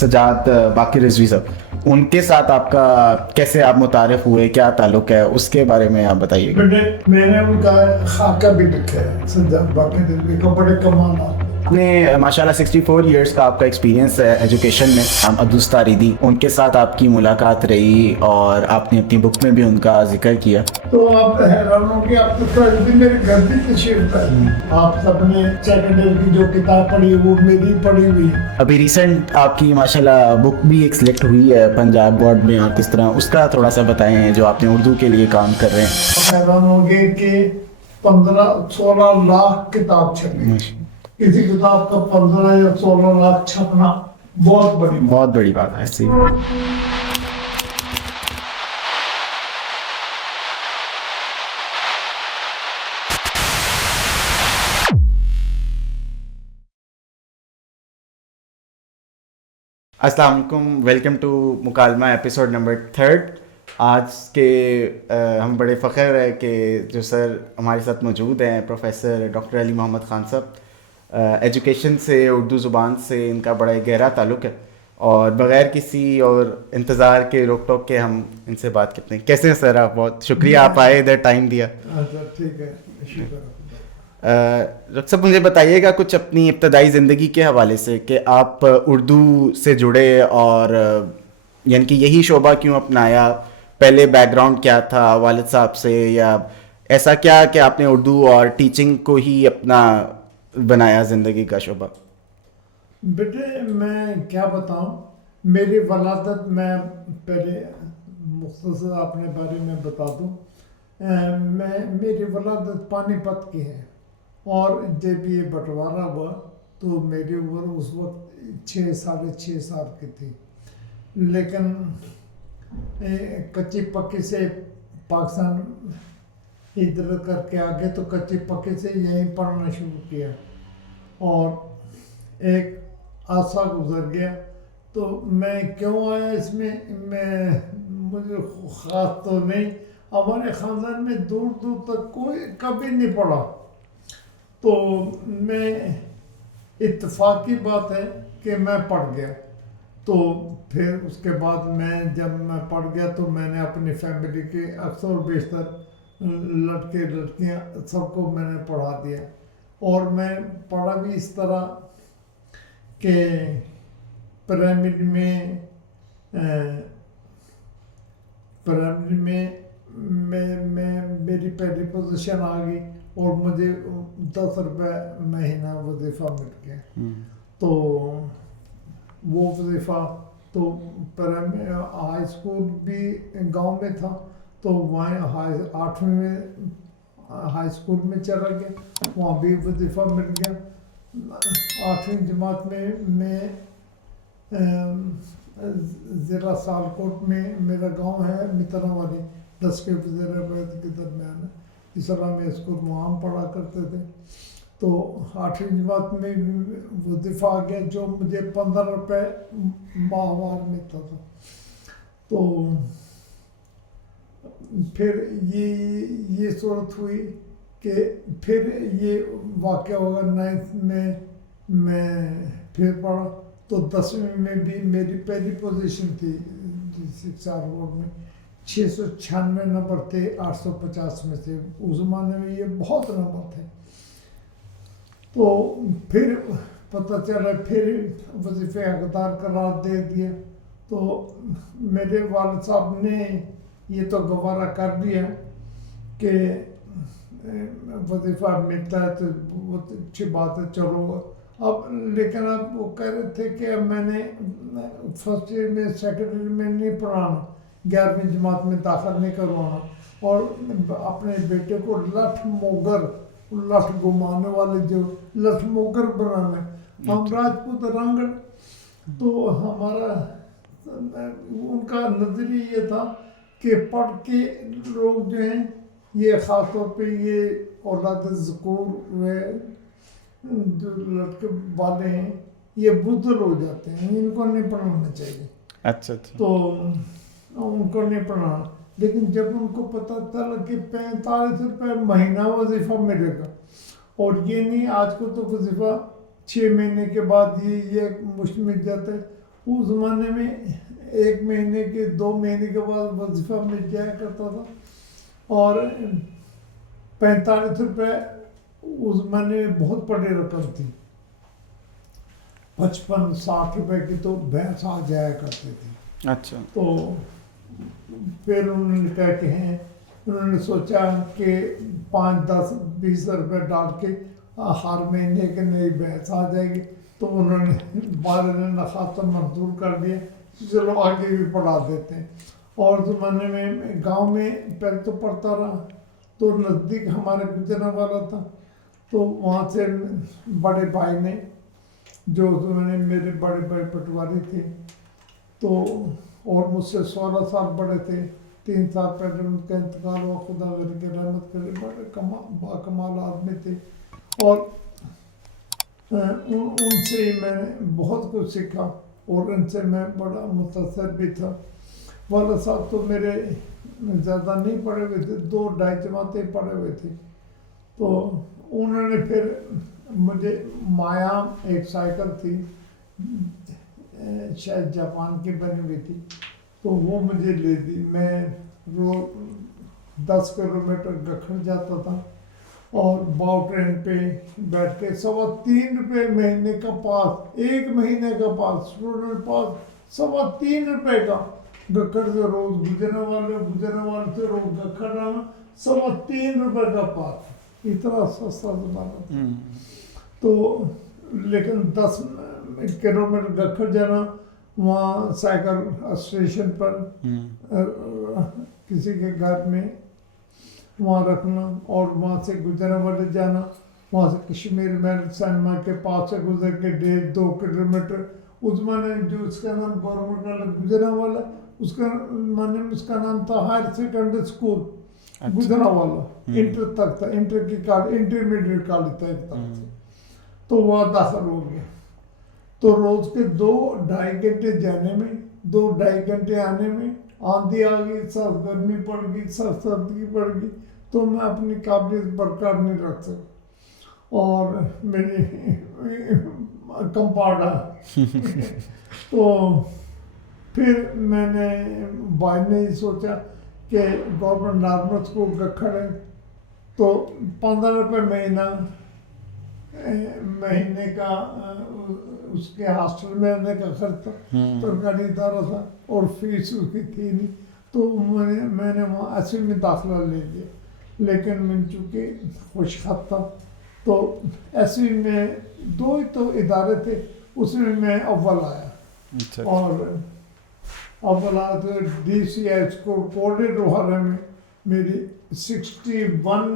سجاد باقر رضوی صاحب، ان کے ساتھ آپ کا کیسے آپ متعارف ہوئے، کیا تعلق ہے، اس کے بارے میں آپ بتائیے گا. میں نے ان کا خاکہ بھی لکھا ہے سجاد باقر رضوی کا، بڑے کمال. آپ نے ماشاء اللہ 64 ایئرس کا آپ کا ایکسپیرینس ہے ایجوکیشن میں. عبدالستہ ریدی، ان کے ساتھ آپ کی ملاقات رہی اور آپ نے اپنی بک میں بھی ان کا ذکر کیا. تو آپ حیران ہوں کہ آپ تو میرے گھر بھی تشریف لائے. آپ سب نے سیکنڈ ایئر کی جو کتاب پڑھی وہ میری پڑھی ہوئی ہے. ابھی ریسنٹ آپ کی ماشاءاللہ بک بھی ایک سلیکٹ ہوئی ہے پنجاب بورڈ میں، اور کس طرح اس کا تھوڑا سا بتائیں جو آپ نے اردو کے لیے کام کر رہے ہیں. حیران ہوں گے کہ 15-16 لاکھ کتاب چھپی. کسی کتاب کا 15 یا 16 لاکھ چھپنا بہت بڑی بات ہے. ایسی السلام علیکم، ویلکم ٹو مکالمہ ایپیسوڈ نمبر 3. آج کے ہم بڑے فخر ہے کہ جو سر ہمارے ساتھ موجود ہیں، پروفیسر ڈاکٹر علی محمد خان صاحب. ایجوکیشن سے، اردو زبان سے ان کا بڑا گہرا تعلق ہے، اور بغیر کسی اور انتظار کے روک ٹوک کے ہم ان سے بات کرتے ہیں. کیسے ہیں سر آپ؟ بہت شکریہ آپ آئے، ادھر ٹائم دیا. ٹھیک ہے، شکر. ڈاکٹر صاحب مجھے بتائیے گا کچھ اپنی ابتدائی زندگی کے حوالے سے کہ آپ اردو سے جڑے، اور یعنی کہ یہی شعبہ کیوں اپنایا، پہلے بیک گراؤنڈ کیا تھا والد صاحب سے، یا ایسا کیا کہ آپ نے اردو اور ٹیچنگ کو ہی اپنا بنایا زندگی کا شعبہ. بیٹے میں کیا بتاؤں، میری ولادت میں پہلے مختصر اپنے بارے میں بتا دوں. میری ولادت پانی پت کی ہے، اور جب یہ بٹوارا ہوا تو میری عمر اس وقت 6 سال کی تھی. لیکن کچی پکی سے پاکستان ہجرت کر کے آگے تو کچی پکی سے یہیں پڑھنا شروع کیا، اور ایک عرصہ گزر گیا. تو میں کیوں آیا اس میں مجھے خاص تو نہیں. ہمارے خاندان میں دور دور تک کوئی کبھی نہیں پڑھا، تو میں اتفاقی بات ہے کہ میں پڑھ گیا. تو پھر اس کے بعد جب میں پڑھ گیا تو میں نے اپنی فیملی کے اکثر و بیشتر لڑکے لڑکیاں سب کو میں نے پڑھا دیا. اور میں پڑھا بھی اس طرح کہ پرائمری میں میری پہلی پوزیشن آ گئی، اور مجھے 10 روپے مہینہ وظیفہ مل گیا. تو وہ وظیفہ تو ہائی اسکول بھی گاؤں میں تھا، تو وہاں 8ویں میں ہائی اسکول میں چلا گیا، وہاں بھی وظیفہ مل گیا. 8ویں جماعت میں ضلع سیالکوٹ میں میرا گاؤں ہے مترا والی، 10 کے وزیر آباد کے درمیان ہے، اسلامی اسکول وہاں ہم پڑھا کرتے تھے. تو 8ویں جماعت میں وظیفہ آ گیا جو مجھے 15 روپے ماہوار ملتا تھا. تو پھر یہ صورت ہوئی کہ پھر یہ واقعہ ہوگا 9th میں پھر پڑھا. تو 10ویں میں بھی میری پہلی پوزیشن تھی سکسار بورڈ میں، 696 نمبر تھے 850 میں سے. اس زمانے میں یہ بہت نمبر تھے. تو پھر پتہ چلا، پھر وظیفے حقدار قرار دے دیا. تو میرے والد صاحب نے یہ تو گوارا کر دیا کہ وظیفہ ملتا ہے تو بہت اچھی بات ہے، چلو. لیکن اب وہ کہہ رہے تھے کہ اب میں نے فرسٹ ایئر میں سیکنڈ ایئر میں نہیں پڑھانا، 11ویں جماعت میں داخل نہیں کروانا، اور اپنے بیٹے کو لٹھ گھمانے والے جو لٹھ موگر بنانا. ہم راجپوت رنگڑ، تو ہمارا ان کا نظریہ یہ تھا کہ پڑھ کے لوگ جو ہیں، یہ خاص طور پہ یہ اولاد ذکور ہوئے جو لڑکے والے ہیں، یہ بزدل ہو جاتے ہیں، ان کو نہیں پڑھانا چاہیے. اچھا. تو ان کو نہیں پڑھانا. لیکن جب ان کو پتہ چلا کہ 45 روپے مہینہ وظیفہ ملے گا، اور یہ نہیں آج کو تو وظیفہ 6 مہینے کے بعد یہ مشت مل جاتا ہے، اس زمانے میں 1 مہینے کے 2 مہینے کے بعد وظیفہ مل جایا کرتا تھا، اور 45 روپے اس زمانے میں بہت بڑی رقم تھی. 55-60 روپے کی تو بھینس آ جایا کرتی تھی. اچھا. تو پھر انہوں نے کہا کہ انہوں نے سوچا کہ 5-10-20 روپے ڈال کے ہر مہینے کے نئی بھینس آ جائے گی. تو انہوں نے والد نے نخواستہ منظور کر دیا، چلو آگے بھی پڑھا دیتے ہیں. اور زمانے میں گاؤں میں پہلے تو پڑھتا رہا، تو نزدیک ہمارے گزرنے والا تھا، تو وہاں سے بڑے بھائی نے، جو زمانے میرے بڑے پٹواری تھے، تو اور مجھ سے 16 سال بڑے تھے، 3 سال پہلے ان کا انتقال ہوا، خدا ان کی رحمت کرے، بڑے باکمال آدمی تھے. اور ان سے ہی میں نے بہت کچھ سیکھا، اور ان سے میں بڑا متاثر بھی تھا. والد صاحب تو میرے زیادہ نہیں پڑھے ہوئے تھے، 2-2.5 جماعتیں پڑھے ہوئے تھے. تو انہوں نے پھر مجھے مایا ایک سائیکل تھی، شاید جاپان کی بنی ہوئی تھی، تو وہ مجھے لے دی. میں روز 10 کلومیٹر گکھڑ جاتا تھا، اور باؤ ٹرین پہ بیٹھ کے 3.25 روپے مہینے کا پاس، 1 مہینے کا پاس، اسٹوڈنٹ پاس 3.25 روپے کا. گکھڑ سے روز گزرنے والے سے روز گکھڑ آنا، 3.25 روپے کا پاس. اتنا سستا زمانہ تھا. تو لیکن 10 کلومیٹر گکھڑ جانا، وہاں سائیکل اسٹیشن پر کسی کے گھر میں وہاں رکھنا، اور وہاں سے گزرنے والے جانا. وہاں سے کشمیر محل سینما کے پاس سے گزر کے 1.5-2 کلومیٹر، اس زمانے میں جو اس کا نام گورنمنٹ کالج گزرا والا، اس کا نام تھا ہائر سیکنڈری اسکول گجرا والا. انٹر تک تھا، انٹر کی کالج، انٹرمیڈیٹ کالج تھا ایک طرح سے. تو وہاں داخل ہو گیا. تو روز کے 2-2.5 گھنٹے جانے میں، 2-2.5 گھنٹے آنے میں، آندھی آ گئی، سخت گرمی پڑ گئی، سخت سردی پڑ گئی، تو میں اپنی قابلیت برقرار نہیں رکھ سکا، اور میری کمپاؤنڈر تو پھر میں نے بھائی نے ہی سوچا کہ گورنمنٹ نارمل اسکول گکھڑ ہے، تو 15 روپے مہینے کا اس کے ہاسٹل میں رہنے کا خرچ تھا، سرکاری ادارہ تھا، اور فیس اس کی تھی نہیں. تو میں نے وہاں 80 میں داخلہ لے لیا. لیکن میں چونکہ خوش خط تھا، تو 80 میں 2 ہی تو ادارے تھے، اس میں اول آیا. اور اول آیا تو DCI اسکول کوڈے روہارا میں میری 61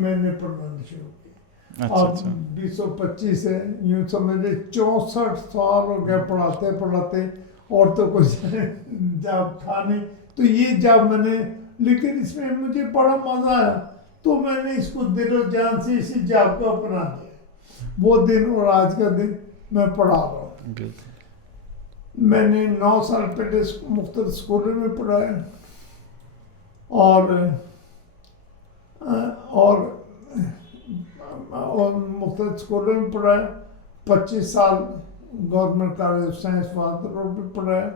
میں نے پڑھنا شروع کیا. اب 225 ہے، یوں سمجھے 64 سال ہو گئے پڑھاتے، اور تو کچھ جاب تھا نہیں. تو یہ جاب میں نے، لیکن اس میں مجھے بڑا مزہ آیا، تو میں نے اس کو دل و جان سے اسی جاب کو اپنا لیا. وہ دن اور آج کا دن میں پڑھا رہا ہوں. میں نے 9 سال پہلے مختلف اسکولوں میں پڑھایا، اور مختلف اسکولوں میں پڑھایا. 25 سال government college of science father road میں پڑھایا،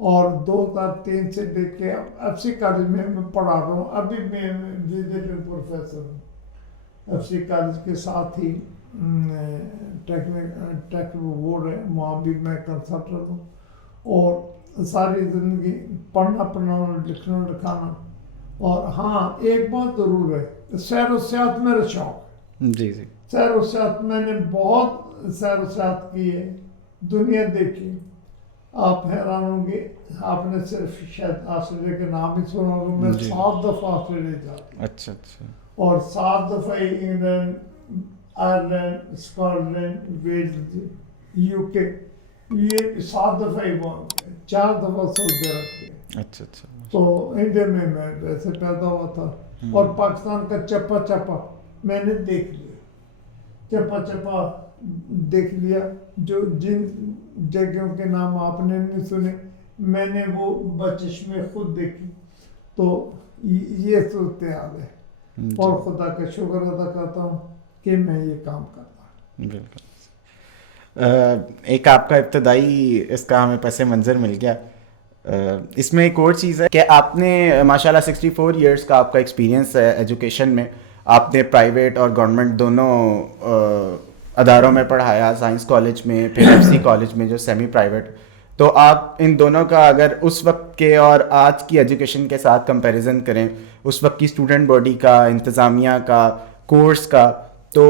اور 2003 سے لے کے FC کالج میں پڑھا رہا ہوں. ابھی میں وزٹنگ پروفیسر ہوں FC کالج کے ساتھ ہی. ٹیکنیکل بورڈ ہے، وہاں بھی میں کنسلٹنٹ ہوں. اور ساری زندگی پڑھنا، لکھنا لکھانا. اور ہاں ایک بات ضرور ہے، سیر و سیاحت میرا شوق ہے. جی. سیر و سیاحت میں نے بہت سیر و سیاحت کی ہے، دنیا دیکھی. آپ حیران ہوں گے، آپ نے صرف شاید آسٹریلیا کے نام ہی سنا ہوگا. میں 7 دفعہ آسٹریلیا جاتا. اچھا. اور 7 دفعہ England, Ireland, Scotland, Wales, UK، یہ 7 دفعہ ہی وہاں گئے. 4 دفعہ سعودی عرب گئے. اچھا. تو انڈیا میں ویسے پیدا ہوا تھا، اور پاکستان کا چپا میں نے دیکھ لیا. چپا دیکھ لیا، جو جن جگہوں کے نام آپ نے نہیں سنے، میں نے وہ بچش میں خود دیکھی. تو یہ صورتحال ہے، اور خدا کا شکر ادا کرتا ہوں کہ میں یہ کام کرتا ہوں. بالکل. ایک آپ کا ابتدائی اس کا ہمیں پس منظر مل گیا. اس میں ایک اور چیز ہے کہ آپ نے ماشاء اللہ 64 ایئرس کا آپ کا ایکسپیرینس ہے ایجوکیشن میں. آپ نے پرائیویٹ اور گورنمنٹ دونوں اداروں میں پڑھایا, سائنس کالج میں, پھر ایف سی کالج میں جو سیمی پرائیویٹ. تو آپ ان دونوں کا اگر اس وقت کے اور آج کی ایجوکیشن کے ساتھ کمپیریزن کریں, اس وقت کی اسٹوڈنٹ باڈی کا, انتظامیہ کا, کورس کا, تو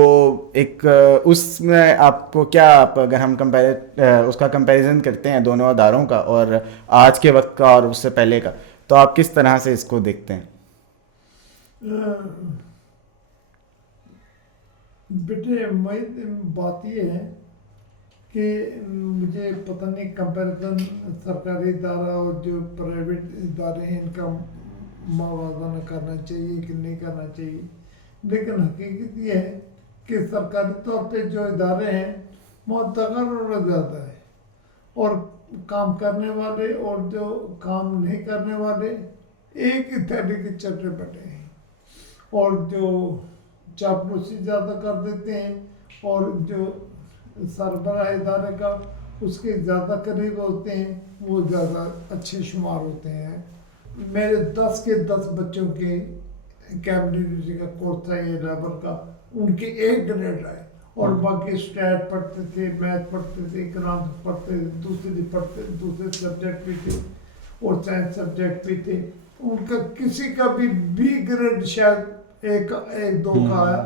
ایک اس میں آپ کو کیا, آپ اگر ہم اس کا کمپیریزن کرتے ہیں دونوں اداروں کا اور آج کے وقت کا اور اس سے پہلے کا, تو آپ کس طرح سے اس کو دیکھتے ہیں؟ بیٹے بات یہ ہے کہ مجھے پتہ نہیں کمپیریزن سرکاری ادارہ اور جو پرائیویٹ ادارے ہیں ان کا موازنہ کرنا چاہیے کہ نہیں کرنا چاہیے, لیکن حقیقت یہ ہے کہ سرکاری طور پہ جو ادارے ہیں معتبر زیادہ ہے, اور کام کرنے والے اور جو کام نہیں کرنے والے ایک ہی تھیلی کے چٹے بٹے ہیں, اور جو چاپلوسی زیادہ کر دیتے ہیں اور جو سربراہ ادارے کا اس کے زیادہ قریب ہوتے ہیں وہ زیادہ اچھے شمار ہوتے ہیں. میرے 10 کے 10 بچوں کے کیمبرج کا کورس تھا یہ لیبر کا, ان کے 1 گریڈ آئے, اور باقی اسٹیٹ پڑھتے تھے, میتھ پڑھتے تھے, اکنامکس پڑھتے تھے, دوسرے سبجیکٹ بھی تھے اور سائنس سبجیکٹ بھی تھے. ان کا کسی کا بھی بی گریڈ شاید ایک 2 کا آیا,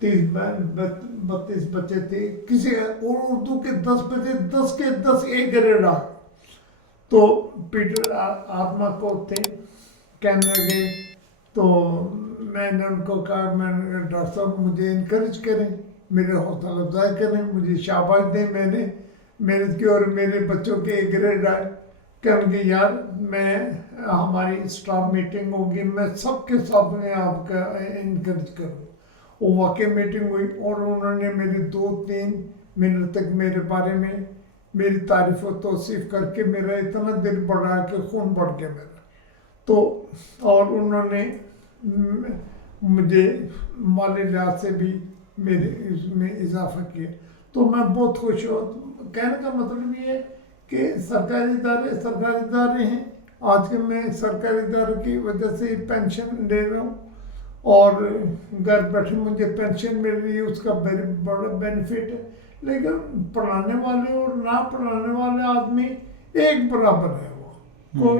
32 بچے تھے کسی, اور اردو کے 10 بچے 10 کے 10 ایک گریڈ آ. تو پیٹر آتما کو تھے, کہنے لگے, تو میں نے ان کو کہا, میں نے کہا ڈاکٹر صاحب مجھے انکریج کریں, میرے حوصلہ افزائی کریں, مجھے شاباش دیں, میں نے محنت کی اور میرے بچوں کے ایک گریڈ آئے. کہنے لگے یار میں ہماری اسٹاف میٹنگ ہوگی, میں سب کے ساتھ میں آپ کا انکریج کروں. وہ واقعی میٹنگ ہوئی اور انہوں نے میری 2-3 منٹ تک میرے بارے میں میری تعریف و توصیف کر کے میرا اتنا دل بڑھا کہ خون بڑھ گیا میرا. تو اور انہوں نے مجھے مالی لحاظ سے بھی میرے اس میں اضافہ کیا, تو میں بہت خوش ہوں. کہنے کا مطلب یہ ہے کہ سرکاری ادارے ہیں. آج کے میں سرکاری ادارے کی وجہ سے پینشن لے رہا ہوں اور گھر بیٹھے مجھے پینشن مل رہی ہے, اس کا بڑا بینیفٹ ہے. لیکن پڑھانے والے اور نہ پڑھانے والے آدمی ایک برابر ہے. وہ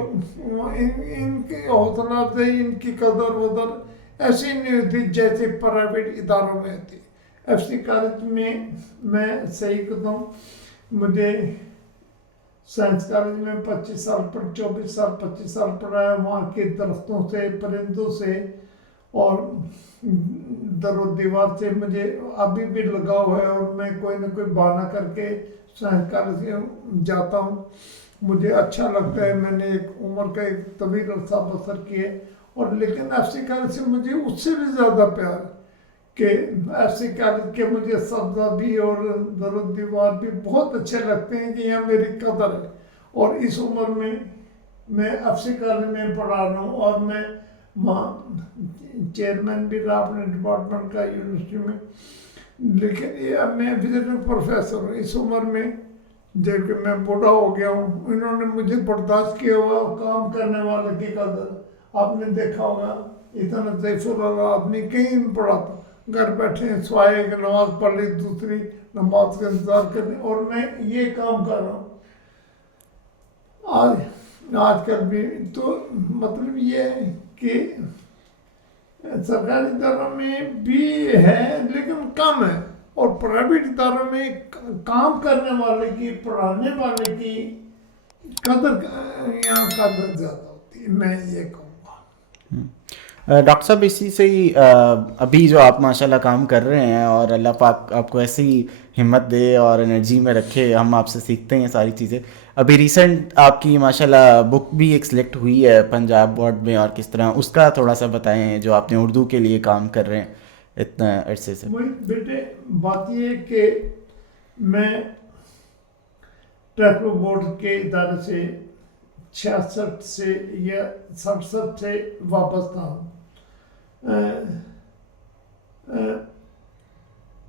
ان کی حوصلہ افزائی, ان کی قدر ودر ایسی نہیں ہوتی جیسے پرائیویٹ اداروں میں ہوتی. ایف سی کالج میں صحیح کہتا ہوں, مجھے سائنس کالج میں 25 سال پڑھایا. وہاں کے درختوں سے, پرندوں سے اور در و دیوار سے مجھے ابھی بھی لگاؤ ہے, اور میں کوئی نہ کوئی بہانہ کر کے سائنس کالج جاتا ہوں. مجھے اچھا لگتا ہے, میں نے ایک عمر کا ایک طویل عرصہ بسر کیا, اور لیکن ایف سی کالج سے مجھے اس سے بھی زیادہ پیار کہ ایف سی کالج کے مجھے سبزہ بھی اور در و دیوار بھی بہت اچھے لگتے ہیں کہ یہاں میری قدر ہے. اور اس عمر میں ایف سی کالج میں پڑھا رہا ہوں, اور میں چیئرمین بھی رہا اپنے ڈپارٹمنٹ کا یونیورسٹی میں. لیکن میں وزٹنگ پروفیسر ہوں. اس عمر میں جب کہ میں بوڑھا ہو گیا ہوں, انہوں نے مجھے برداشت کیا ہوا کام کرنے والے کی قدر. آپ نے دیکھا ہوگا اتنا ضعیف الحال آدمی کہیں نہیں پڑھاتا, گھر بیٹھے سوائے کہ نماز پڑھ لی, دوسری نماز کا انتظار کرنے, اور میں یہ کام کر رہا ہوں آج کل بھی. تو مطلب یہ ہے کہ سرکاری اداروں میں بھی ہے لیکن کم ہے, اور پرائیویٹ اداروں میں کام کرنے والے کی, پڑھانے والے کی قدر یہاں قدر زیادہ ہوتی ہے, میں یہ کہوں گا. ڈاکٹر صاحب اسی سے ہی ابھی جو آپ ماشاء اللہ کام کر رہے ہیں, اور اللہ پاک آپ کو ایسی ہمت دے اور انرجی میں رکھے, ہم آپ سے سیکھتے ہیں ساری چیزیں. ابھی ریسنٹ آپ کی ماشاء اللہ بک بھی ایک سلیکٹ ہوئی ہے پنجاب بورڈ میں, اور کس طرح اس کا تھوڑا سا بتائیں, جو آپ نے اردو کے لیے کام کر رہے ہیں اتنا عرصے سے. وہی بیٹے بات یہ ہے کہ میں ٹیکلو بورڈ کے ادارے سے 66 سے یا 67 سے وابستہ ہوں.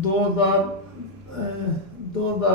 2000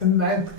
9th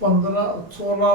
15-16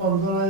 15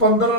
15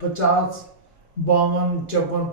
50, 52, 54,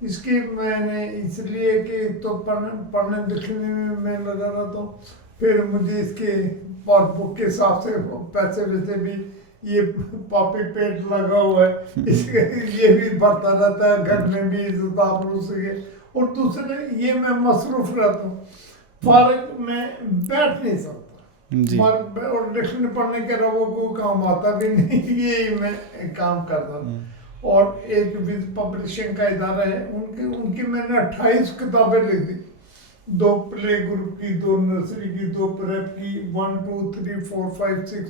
اس کی میں نے اس لیے کہ تو پڑھنے لکھنے میں لگا رہتا ہوں، پھر مجھے اس کے پاس بک کے حساب سے پیسے ویسے بھی یہ پاپی پیٹ لگا ہوا ہے، اس کے یہ بھی بڑھتا رہتا ہے، گھر میں بھی عزت آبرو سے، اور دوسرے یہ میں مصروف رہتا ہوں، فارغ میں بیٹھ نہیں سکتا، اور لکھنے پڑھنے کے علاوہ کوئی کام آتا بھی نہیں، یہی میں کام کرتا ہوں۔ اور ایک پبلشنگ کا ادارہ ہے، ان کی میں نے 28 کتابیں لکھ دی، 2 پلے گروپ کی، 2 نرسری کی، 2 پریپ کی، 1 2 3 4 5 6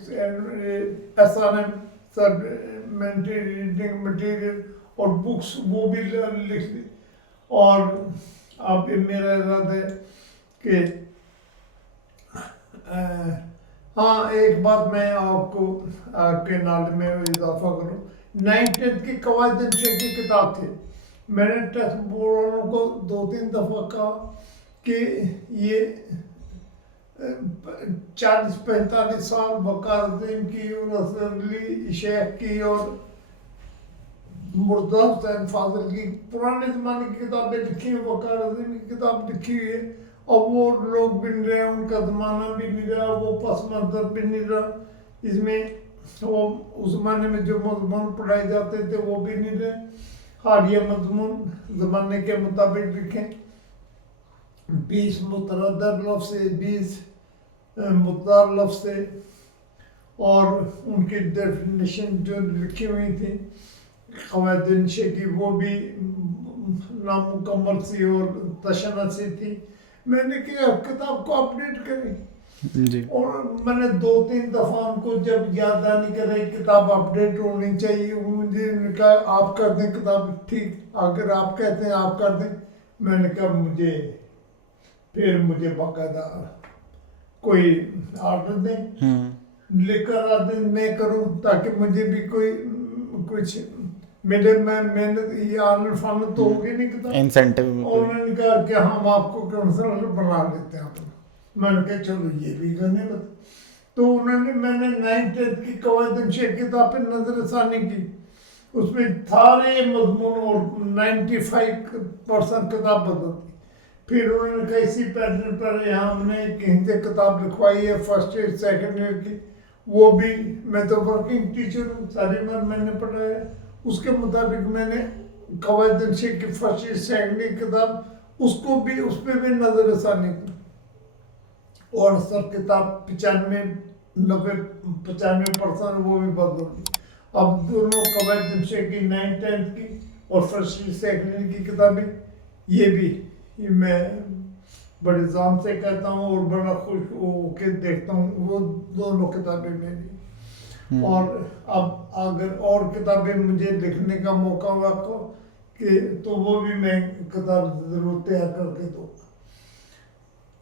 SRM سپلیمنٹری ریڈنگ مٹیریل اور بکس وہ بھی لکھ دی۔ اور اب میرا ارادہ ہے کہ ہاں ایک بات میں آپ کو آپ کے نالے میں اضافہ کروں، 9th کی قواعد انشاء کی کتاب تھی، میں نے ٹیکسٹ بورڈ والوں کو 2-3 دفعہ کہا کہ یہ 40-45 سال بقار الدین کی اور اصغر علی شیخ کی اور مرتضیٰ حسین فاضل کی پرانے زمانے کی کتابیں لکھی ہیں، بقار الدین کی کتاب لکھی ہوئی ہے، اب وہ لوگ بھی نہیں رہے، ان کا زمانہ بھی نہیں رہا، وہ پس منظر بھی نہیں رہا، اس میں وہ اس زمانے میں جو مضمون پڑھائے جاتے تھے وہ بھی نہیں رہے، حالیہ مضمون زمانے کے مطابق لکھیں، 20 متردد لفظ سے، 20 متدار لفظ سے، اور ان کی ڈیفینیشن جو لکھی ہوئی تھی قواعد انشاء کی وہ بھی نامکمل سی اور تشنہ سی تھی، میں نے کہا کتاب کو اپڈیٹ کریں، اور میں نے 2-3 دفعہ ان کو جب یاد دہانی کرے کتاب اپڈیٹ ہونی چاہیے، مجھے نے کہا آپ کر دیں کتاب، ٹھیک اگر آپ کہتے ہیں آپ کر دیں، میں نے کہا مجھے باقاعدہ کوئی آرڈر دیں، لکھ کر آدیں میں کروں تاکہ مجھے بھی کوئی کچھ ملے، میں محنت یہ آنر فانر تو ہوگی نہیں کتاب، انہوں نے کہا کہ ہم آپ کو کنسلر بنا لیتے ہیں اپنا، میں نے کہا چلو یہ بھی کرنے لگا، تو میں نے 9th کی قواعد انشاء کتاب پہ نظر ثانی کی، اس میں سارے مضمون اور 95% کتاب بدل دی، پھر انہوں نے کہا اسی پیٹرن پر یہاں ہم نے ایک ہندی کتاب لکھوائی ہے فرسٹ ایئر سیکنڈ ایئر کی، وہ بھی میں تو ورکنگ ٹیچر ہوں، ساری عمر میں نے پڑھایا ہے، اس کے مطابق میں نے قواعد انشاء کی فرسٹ ایئر سیکنڈ ایئر کتاب اس پہ بھی نظر ثانی کی، اور سب کتاب 95% وہ بھی بدل دی، اب دونوں قواعد انشاء کی 9th 10th کی اور فرسٹ ایئر سیکنڈ ایئر کی کتابیں یہ بھی میں بڑے ذام سے کہتا ہوں اور بڑا خوش ہو کے دیکھتا ہوں وہ دونوں کتابیں میری، اور اب اگر اور کتابیں مجھے لکھنے کا موقع واقع کہ تو وہ بھی میں کتاب ضرور تیار کر کے دوں گا۔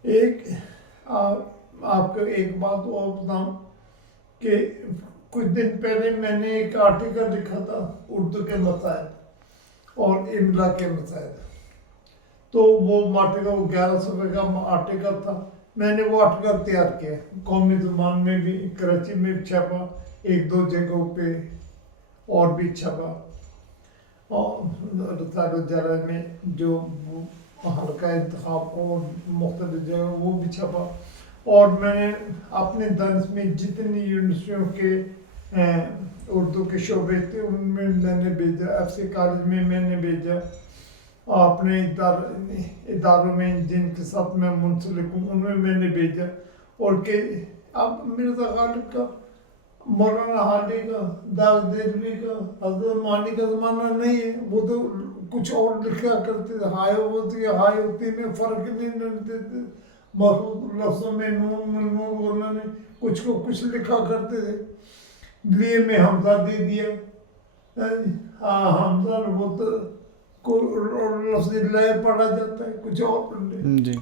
ایک آپ کو ایک بات اور بتاؤں کہ کچھ دن پہلے میں نے ایک آرٹیکل لکھا تھا اردو کے مسائل اور املا کے مسائل، تو وہ آرٹیکل 11 صفحے کا آرٹیکل تھا، میں نے وہ آرٹیکل تیار کیا، قومی زبان میں بھی کراچی میں بھی چھپا، 1-2 جگہوں پہ اور بھی چھپا، اور رسالہ الجرائد میں جو حلقہ انتخاب اور مختلف جگہ وہ بھی چھپا، اور میں نے اپنے دانش میں جتنی یونیورسٹیوں کے اردو کے شعبے تھے ان میں نے بھیجا، FC کالج میں نے بھیجا، اپنے اداروں میں جن کے ساتھ میں منسلک ہوں ان میں نے بھیجا، اور کہ اب مرزا غالب کا، مولانا حالی کا، داغ دہلوی کا، حضرت مانی کا زمانہ نہیں ہے، وہ تو کچھ اور لکھا کرتے تھے، ہائے ہوتی میں فرق نہیں رکھتے تھے، مخلوط لفظوں میں نون بولنا نے کچھ کو کچھ لکھا کرتے تھے، لیے میں حمزہ دے دیا، حمزہ وہ تو لفظ لئے پڑھا جاتا ہے کچھ اور پڑھنے،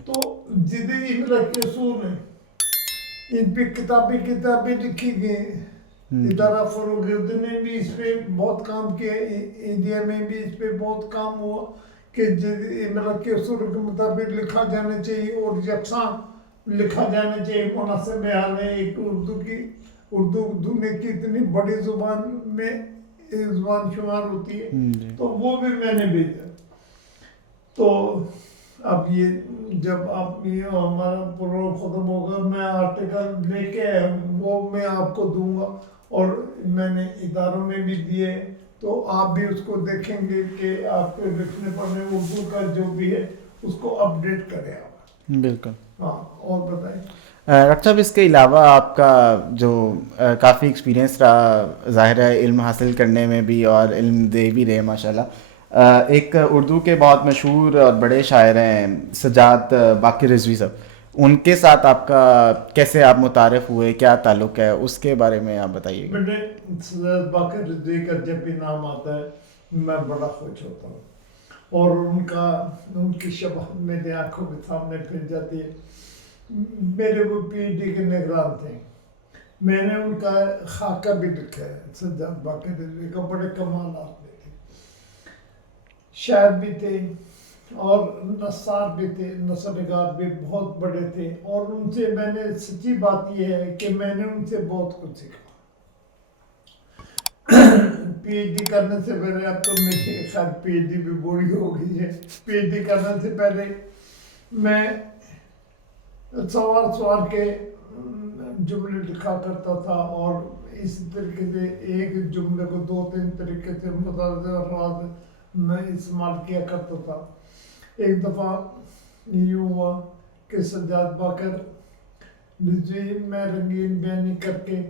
تو جدید املا کے اصول ہیں ان پہ کتابیں لکھی گئی، ادارہ فروغ اردو نے بھی اس پہ بہت کام کیا، انڈیا میں بھی اس پہ بہت کام ہوا کہ جدید املا کے اصول کے مطابق لکھا جانا چاہیے اور یکساں لکھا جانا چاہیے، مناسب حال ہے ایک اردو دنیا کی اتنی بڑی زبان میں زبان شمار ہوتی ہے، تو وہ بھی میں نے بھیجا، تو اب یہ جب آپ یہ ہمارا پروگرام ختم ہوگا میں آرٹیکل لے کے وہ میں آپ کو دوں گا اور میں نے اداروں میں بھی دیے تو آپ بھی اس کو دیکھیں گے کہ آپ کے لکھنے پڑھنے اردو کا جو بھی ہے اس کو اپڈیٹ کریں آپ. بالکل. ہاں اور بتائیں. ڈاکٹر صاحب اس کے علاوہ آپ کا جو کافی ایکسپیرینس رہا ظاہر ہے علم حاصل کرنے میں بھی اور علم دے بھی رہے ماشاء اللہ، ایک اردو کے بہت مشہور اور بڑے شاعر ہیں سجاد باقر رضوی صاحب، ان کے ساتھ آپ کا کیسے آپ متعارف ہوئے، کیا تعلق ہے، اس کے بارے میں آپ بتائیے گا. میں نے سجاد باقر رضوی کا جب بھی نام آتا ہے میں بڑا خوش ہوتا ہوں اور ان کی شباہت میری آنکھوں کے سامنے پھر جاتی ہے. میرے وہ پی ایچ ڈی کے نگران تھے. میں نے ان کا خاکہ بھی لکھا ہے سجاد باقر رضوی کا، بڑے کمالات میں تھے، شاعر بھی تھے اور نثار بھی تھے، نثر نگار بھی بہت بڑے تھے اور ان سے میں نے سچی بات یہ ہے کہ میں نے ان سے بہت کچھ سیکھا. پی ایچ ڈی کرنے سے پہلے، اب تو میری خیر پی ایچ ڈی بھی بوڑھی ہو گئی ہے، پی ایچ ڈی کرنے سے پہلے میں سوار کے جملے لکھا کرتا تھا اور اس طریقے سے ایک جملے کو 2-3 طریقے سے متعدد الفاظ میں استعمال کیا کرتا تھا. ایک دفعہ یوں ہوا کہ سجاد باقر رضوی میں رنگین بیانی کر کے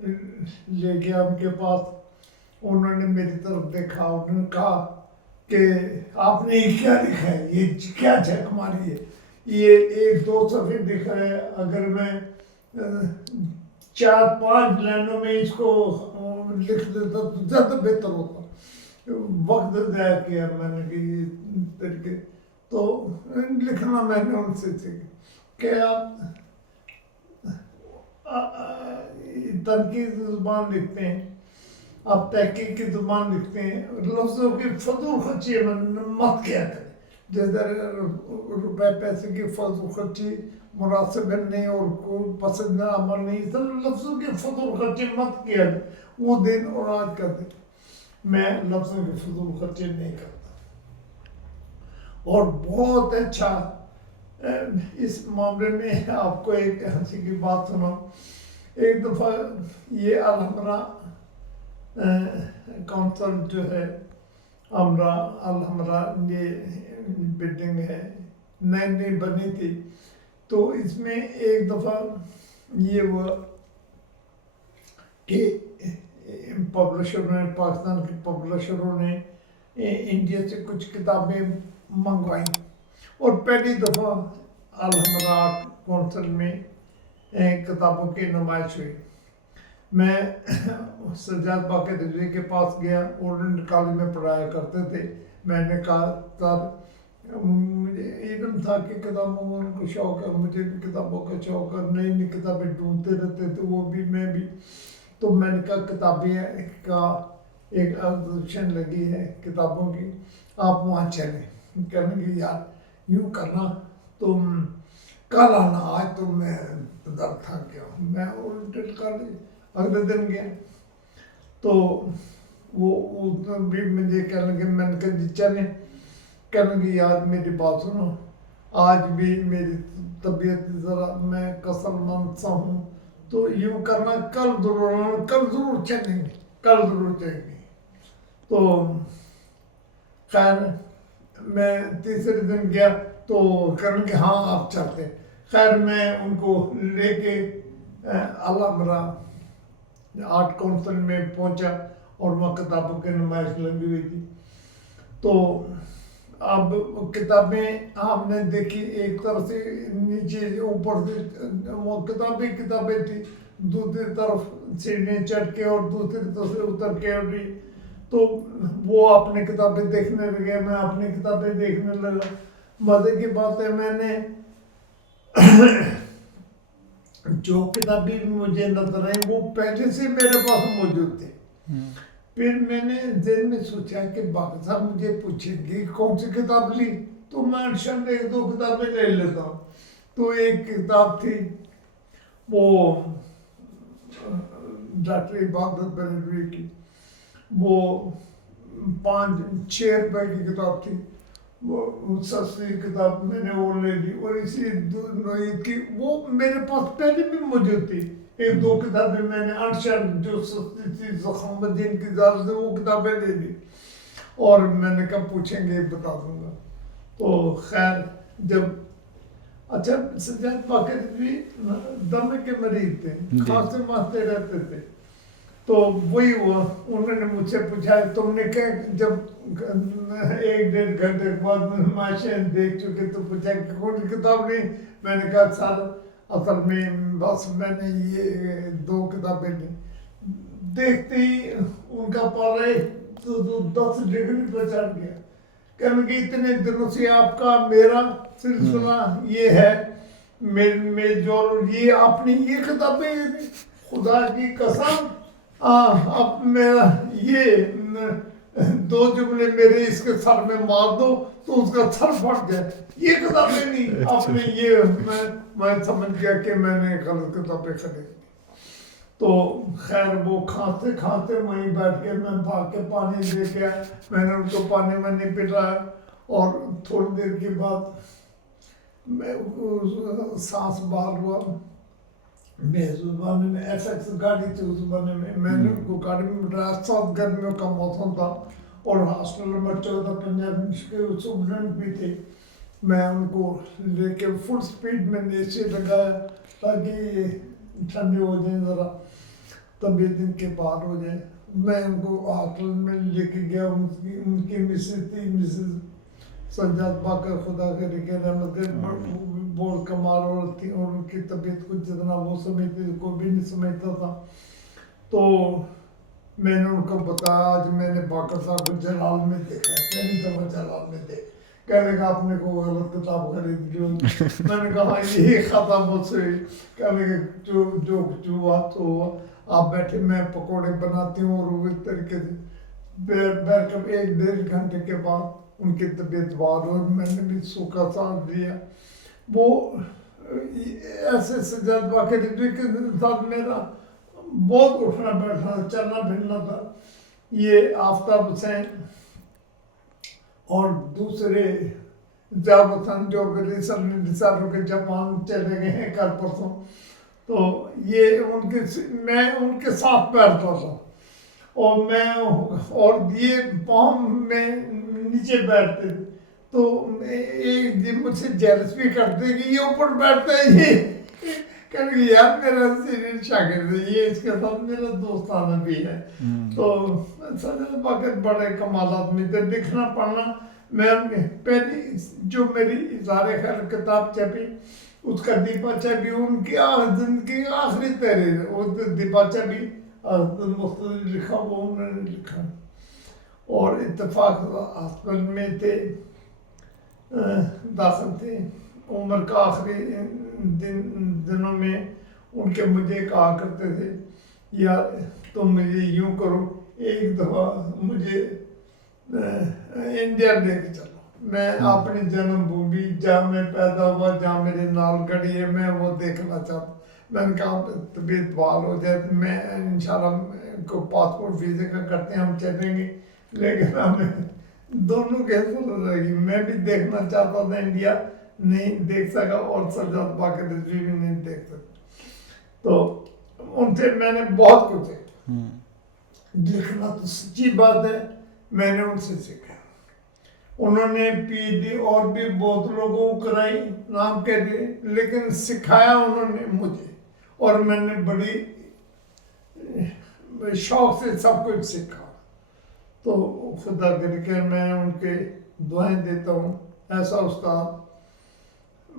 لے گیا ان کے پاس. انہوں نے میری طرف دیکھا، انہوں نے کہا کہ آپ نے یہ کیا لکھا ہے، یہ کیا جھک ماری ہے، یہ 1-2 صفحے لکھ رہے ہیں، اگر میں 4-5 لائنوں میں اس کو لکھ دیتا تو زیادہ بہتر ہوتا. وقت ضائع کیا میں نے کہ یہ طریقے تو لکھنا میں نے ان سے سیکھا کہ آپ تنقید زبان لکھتے ہیں، آپ تحقیق کی زبان لکھتے ہیں، لفظوں کی فضول خرچی مت کیا کریں. جیسے روپے پیسے کی فضول خرچی مناسب نہیں اور کوئی پسندیدہ عمل نہیں، سب لفظوں کی فضول خرچی مت کیا کریں. وہ دن اور آج کا دن میں لفظوں کی فضول خرچی نہیں کرتا. اور بہت اچھا اس معاملے میں آپ کو ایک ہنسی کی بات سناؤں. ایک دفعہ یہ الحمرا کونسل جو ہے الحمرا یہ بلڈنگ ہے نئی بنی تھی، تو اس میں ایک دفعہ یہ ہوا کہ پبلشروں نے، پاکستان کے پبلشروں نے انڈیا سے کچھ کتابیں منگوائیں اور پہلی دفعہ الحمرا کونسل میں کتابوں کی نمائش ہوئی. میں سجاد باقر رضوی کے پاس گیا، اورینٹ کالج میں پڑھایا کرتے تھے. میں نے کہا سر مجھے علم تھا کہ کتابوں کو شوق ہے، مجھے بھی کتابوں کا شوق ہے، نئی نئی کتابیں ڈھونڈتے رہتے تھے وہ بھی میں بھی. تو میں نے کہا کتابیں کا ایک ایگزیبیشن لگی ہے کتابوں کی، آپ وہاں چلیں. کہنے لگے یار یوں کرنا تم کل آنا، آج تو میں در تھک گیا ہوں. میں اورینٹ کالج اگلے دن گیا تو وہ بھی مجھے کہنے لگے، میں نے کہا جی چلیں. کہنے لگے یار میری بات سنو، آج بھی میری طبیعت ذرا میں کسل مند سا ہوں، تو یوں کرنا کل ضرور چلیں گے، کل ضرور چلیں گے. تو خیر میں تیسرے دن گیا تو کہنے لگے ہاں آپ چلتے. خیر میں ان کو لے کے الحمرا آرٹ کونسل میں پہنچا اور وہاں کتابوں کی نمائش لگی ہوئی تھی. تو اب کتابیں آپ نے دیکھی، ایک طرف سے نیچے اوپر سے وہ کتابیں تھی، دوسری طرف سیڑھیاں چڑھ کے اور دوسری طرف سے اتر کے. تو وہ اپنی کتابیں دیکھنے لگے، میں اپنی کتابیں دیکھنے لگا. مزے کی بات ہے میں نے جو کتابیں مجھے نظر آئیں وہ پہلے سے میرے پاس موجود تھے. پھر میں نے ذہن میں سوچا کہ باقی صاحب مجھے پوچھیں گے کون سی کتاب لی، تو میں انشاءاللہ 1-2 کتابیں لے لیتا ہوں. تو ایک کتاب تھی وہ ڈاکٹر عبادت بریلوی کی، وہ 5-6 روپے کی کتاب تھی. وہ سستی کتاب میں نے وہ لے لی، اور اسی نوعیت کی وہ میرے پاس پہلے بھی موجود تھی، ایک دو کتابیں میں نے انشر جو سستی تھی، زخم الدین کی زال سے وہ کتابیں لے لی، اور میں نے کہا پوچھیں گے بتا دوں گا. تو خیر جب اچھا سجاد باقر بھی دمے کے مریض تھے، کھانستے مانستے رہتے تھے، تو وہی ہوا، انہوں نے مجھ سے پوچھا تم نے کہ جب 1-1.5 گھنٹے کے بعد نمائشیں دیکھ چکے تو پوچھا کہ کون کتاب نہیں، میں نے کہا سر اصل میں بس میں نے یہ 2 کتابیں لی. دیکھتے ہی ان کا پارا 10 ڈگری پہ چڑھ گیا، کہنے کہ اتنے دنوں سے آپ کا میرا سلسلہ یہ ہے میل جول، یہ اپنی یہ کتابیں، خدا کی قسم اب میرا یہ 2 جملے میرے اس کے سر میں مار دو تو اس کا سر پھٹ جائے، یہ کتابیں نہیں اپنے یہ. میں سمجھ گیا کہ میں نے غلط کتابیں خرید. تو خیر وہ کھانستے کھانستے وہیں بیٹھ کے میں بھاگ کے پانی لے کے آیا، میں نے ان کو پانی میں نہیں پلایا، اور تھوڑی دیر کے بعد میں سانس باہر ہوا. میں اس زمانے میں ایف ایکس گاڑی تھی، اس زمانے میں نے ان کو گاڑی میں بٹھایا. 7 گرمیوں کا موسم تھا اور ہاسٹل نمبر 14 پنجاب کے سپرنٹینڈنٹ بھی تھے. میں ان کو لے کے فل سپیڈ میں اے سی لگایا تاکہ ٹھنڈے ہو جائیں، ذرا طبیعت ان کے باہر ہو جائے. میں ان کو ہاسٹل میں لے کے گیا، ان کی مسز تھی، مسز سجاد باقر، خدا کرے کہ رحمت کرے، بہت کمال عورت تھی، اور ان کی طبیعت کو جتنا وہ سمجھتی تھی کوئی بھی نہیں سمجھتا تھا. تو میں نے ان کو بتایا آج میں نے باقر صاحب کو جلال میں دیکھا ہے، پہلی دفعہ جلال میں دیکھ. کہنے کا آپ نے کوئی غلط کتاب خرید لی. میں نے کہا یہی خطا مجھ سے. کہنے کہ جو ہوا تو ہوا، آپ بیٹھے میں پکوڑے بناتی ہوں، اور وہ اس طریقے سے بیٹھ کر 1-1.5 گھنٹے کے بعد ان کی طبیعت باہر ہوئی. میں نے بھی سوکھا سانس لیا. وہ ایسے سجاد باقر کے ساتھ میرا بہت اٹھنا بیٹھنا، چلنا پھرنا تھا. یہ آفتاب حسین اور دوسرے جاب حسن جو رسالوں کے جاپان چلے گئے ہیں کل پرسوں، تو یہ میں ان کے ساتھ بیٹھتا تھا، اور یہ پاؤں میں نیچے بیٹھتے تھے. تو ایک دن مجھ سے جیلس بھی کرتے کہ یہ اوپر بیٹھتا ہے، یہ کہنے کہ یار میرا سینئر شاگرد ہے، یہ اس کے ساتھ میرا دوستانہ بھی ہے. تو سجاد باقر بڑے کمالات میں تھے. لکھنا پڑھنا، میں پہلی جو میری اظہار خیال کتاب چھپی اس کا دیپاچہ بھی ان کی زندگی آخری تحریر ہے، اور دیپاچہ بھی مختلف لکھا، وہ انہوں نے لکھا. اور اتفاق ہاسپٹل میں تھے، داخل تھے عمر کا آخری دنوں میں. ان کے مجھے کہا کرتے تھے یار تم مجھے یوں کرو، ایک دفعہ مجھے انڈیا لے کے چلو، میں اپنی جنم بھومی جہاں میں پیدا ہوا، جہاں میرے نال گڑی ہے، میں وہ دیکھنا چاہتا. میں نے کہا طبیعت بحال ہو جائے میں انشاءاللہ کو پاسپورٹ ویزے کا کرتے ہیں، ہم چلیں گے. لیکن ہمیں دونوں کے ضرورت رہے گی. میں بھی دیکھنا چاہتا تھا انڈیا، نہیں دیکھ سکا، اور سجاد باقر رضوی بھی نہیں دیکھ سکا. تو ان سے میں نے بہت کچھ ہے. لکھنا تو سچی بات ہے میں نے ان سے سیکھا. انہوں نے پی ایچ ڈی اور بھی بہت لوگوں کو کرائی نام کے لیے، لیکن سکھایا انہوں نے مجھے، اور میں نے بڑی شوق سے سب کچھ سیکھا. تو خدا کرے کہ میں ان کے دعائیں دیتا ہوں، ایسا استاد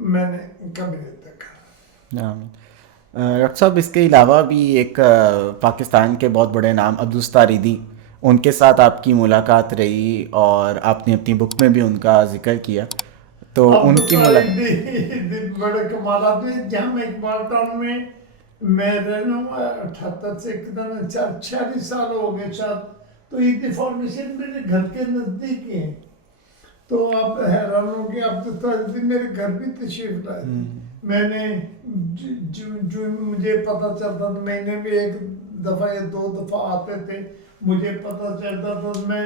میں نے کبھی نہیں دیکھا. ڈاکٹر صاحب اس کے علاوہ بھی ایک پاکستان کے بہت بڑے نام عبدالستاریدی، ان کے ساتھ آپ کی ملاقات رہی، اور آپ نے اپنی بک میں بھی ان کا ذکر کیا. تو ان کی ملاقات بڑے کمالات میں. جہاں میں اقبال ٹاؤن میں رہنا ہوں 78 سے 46 سال ہو گئے شاید. تو یہ فارمیشن میرے گھر کے نزدیک ہی ہیں. تو آپ حیران ہو کہ عبدالستاریدی میرے گھر بھی تشریف لائے. میں نے جو مجھے پتہ چلتا تھا، مہینے میں 1 دفعہ یا 2 دفعہ آتے تھے، مجھے پتہ چلتا تھا. میں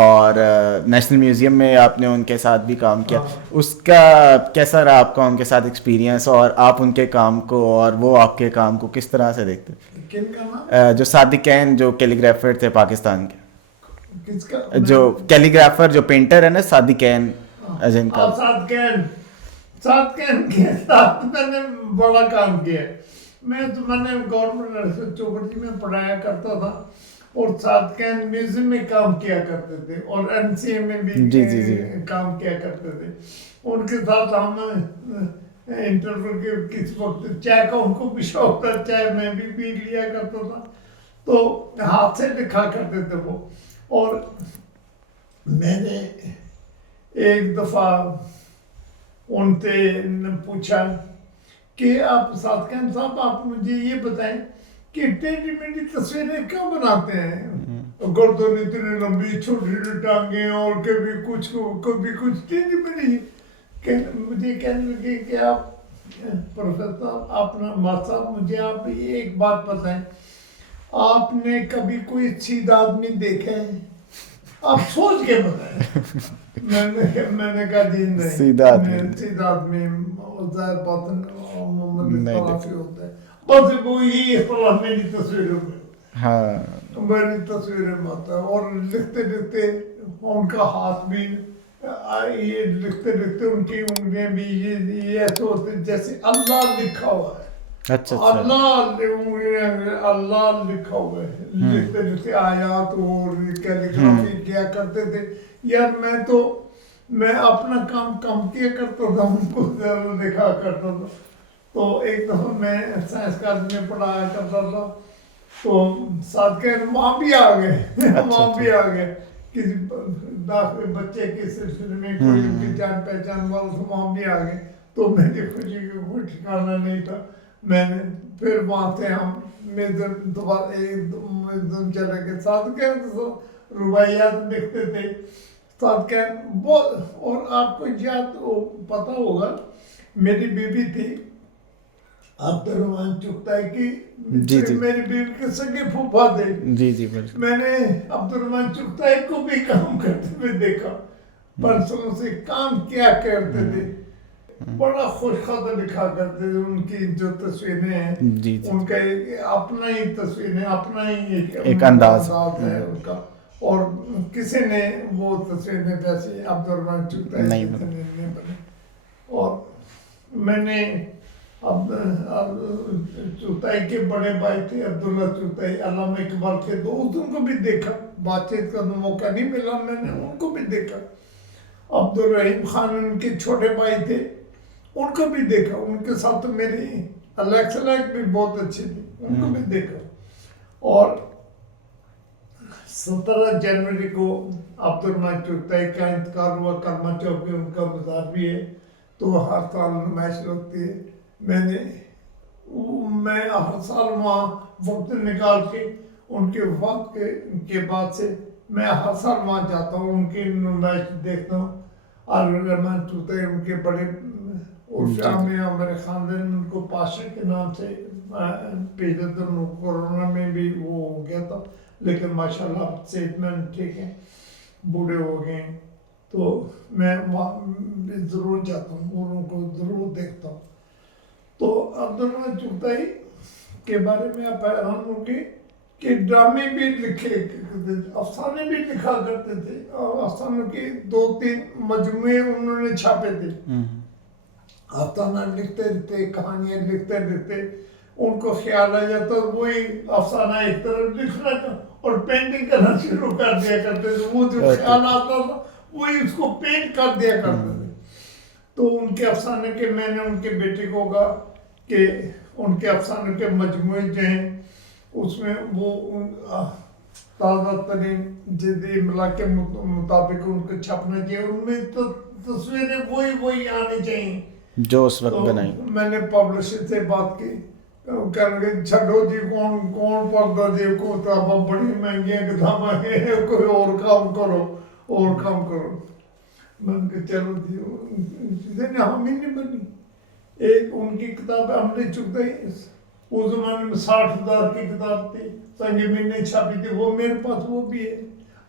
اور نیشنل میوزیم میں آپ نے ان کے ساتھ بھی کام کیا. اس کا کیسا رہا آپ کا ان کے ساتھ ایکسپیرینس, اور آپ ان کے کام کو اور وہ آپ کے کام کو کس طرح سے دیکھتے؟ کن کا نام؟ جو صادقین جو کیلیگرافر تھے پاکستان کے, کس کا؟ جو کیلیگرافر جو پینٹر ہے نا, صادقین جن کا. صادقین کے ساتھ میں نے بڑا کام کیا. میں نے گورنمنٹ چوپڑی میں پڑھایا کرتا تھا اور صادقین میوزیم میں کام کیا کرتے تھے اور این سی اے میں بھی کام کیا کرتے تھے. ان کے ساتھ ہم انٹرویو کے کس وقت چائے کا ان کو بھی شوق تھا, چائے میں بھی پی لیا کرتا تھا, تو ہاتھ سے لکھا کرتے تھے وہ. اور میں نے ایک دفعہ ان سے پوچھا کہ آپ صادقین صاحب آپ مجھے یہ بتائیں کہ ٹیڈی میڈی تصویریں کیوں بناتے ہیں؟ گردن اتنی لمبی, چھوٹی ٹانگیں, اور کبھی کچھ ٹیڈی میڈی. مجھے کہنے لگے کہ آپ پروفیسر صاحب مجھے آپ ایک بات بتائیں, آپ نے کبھی کوئی سیدھا آدمی دیکھا ہے؟ آپ سوچ کے بتائیں. میں نے کہا جی نہیں, سیدھا آدمی ظاہر بات اختلافی ہوتا ہے, بس وہی اختلاف میری تصویروں میں, میری تصویروں میں ہوتا ہے. اور لکھتے لکھتے ان کا ہاتھ بھی یہ لکھتے لکھتے ان کی انگلیاں بھی یہ ایسے ہوتے جیسے اللہ لکھا ہوا ہے. اللہ لکھا ہوا ہے. لکھتے لکھتے آیات اور کیلیگرافی کیا کرتے تھے. یار میں اپنا کام کم کیا کرتا تھا, ان کو زیادہ لکھا کرتا تھا. تو ایک دفعہ میں سائنس کالج میں پڑھایا کرتا تھا, تو صادقین وہاں بھی آ گئے کسی بچے کے سلسلے میں, کوئی ان کی جان پہچان والا تو وہاں بھی آ گئے. تو میری خوشی کا کوئی ٹھکانا نہیں تھا. میں نے پھر وہاں سے ہم دوبارہ ایک دن چلے گئے. صادقین روایات لکھتے تھے صادقین بہت. اور آپ کو یاد پتہ ہوگا, میری بیوی تھی عبد الرحمان چغتائی کی, میری بیوی کے سگے پھوپھا تھے. میں نے عبد الرحمان چغتائی کو بھی کام کرتے ہوئے دیکھا, پرسوں سے کام کیا کرتے تھے. بڑا خوش خط لکھا کرتے تھے. ان کی جو تصویریں ہیں ان کا اپنا ہی تصویریں, اپنا ہی ایک انداز ہے ان کا. اور کسی نے وہ تصویریں ویسے عبد الرحمان چغتائی نہیں بنے. اور میں نے چغتائی کے بڑے بھائی تھے عبداللہ چغتائی, علامہ اقبال کے دوست, ان کو بھی دیکھا. بات چیت کا موقع نہیں ملا, میں نے ان کو بھی دیکھا. عبدالرحیم خان ان کے چھوٹے بھائی تھے, ان کو بھی دیکھا. ان کے ساتھ میری الیکس بھی بہت اچھی تھی, ان کو بھی دیکھا. اور 17 جنوری کو عبد الرحمان چغتائی کا انتقال ہوا. کرما چوک پہ ان کا مزار بھی ہے, تو ہر سال نمائش لگتی ہے. میں ہر سال وہاں وقت نکال کے ان کے وفات کے بعد سے میں ہر سال وہاں جاتا ہوں, ان کی نمائش دیکھتا ہوں. عبد الرحمان چغتائی ان کے بڑے, اور شام میں ہمارے خاندان ان کو پاشا کے نام سے پہلے تو کورونا میں بھی وہ ہو گیا تھا, لیکن ماشاءاللہ اب صحت مند ٹھیک ہیں, بوڑھے ہو گئے ہیں. تو میں وہاں ضرور جاتا ہوں اور ان کو ضرور دیکھتا ہوں. تو عبد الرحمان چغتائی کے بارے میں آپ حیران ہوں گے کہ ڈرامے بھی لکھے, افسانے بھی لکھا کرتے تھے. افسانوں کے 2-3 مجموعے انہوں نے چھاپے تھے. افسانہ لکھتے رہتے, کہانیاں لکھتے رہتے, ان کو خیال آ جاتا وہی افسانہ ایک طرف لکھنا تھا اور پینٹنگ کرنا شروع کر دیا کرتے تھے. وہ جو خیال آتا تھا وہی اس کو پینٹ کر دیا کرتے تھے. تو ان کے افسانے کے, میں نے ان کے بیٹے کو کہا کہ ان کے افسانے کے مجموعے جو ہیں اس میں وہ تازہ ترین جدید املا کے مطابق ان کو چھپنا چاہیے. ان میں تصویریں وہی آنی چاہیے جو اس وقت بنائی. میں نے پبلشر سے بات کی, کہنے لگے چھڈو جی کون پڑھتا جی, کتابیں بڑی مہنگی کتابیں ہیں, کوئی اور کام کرو. میں نے کہا چلو جی, ہم ہی نہیں بنی. ایک ان کی کتاب ہم نے چغتائی, اس زمانے میں 60,000 کی کتاب تھی, سنگ مہینے چھاپی تھی, وہ میرے پاس وہ بھی ہے.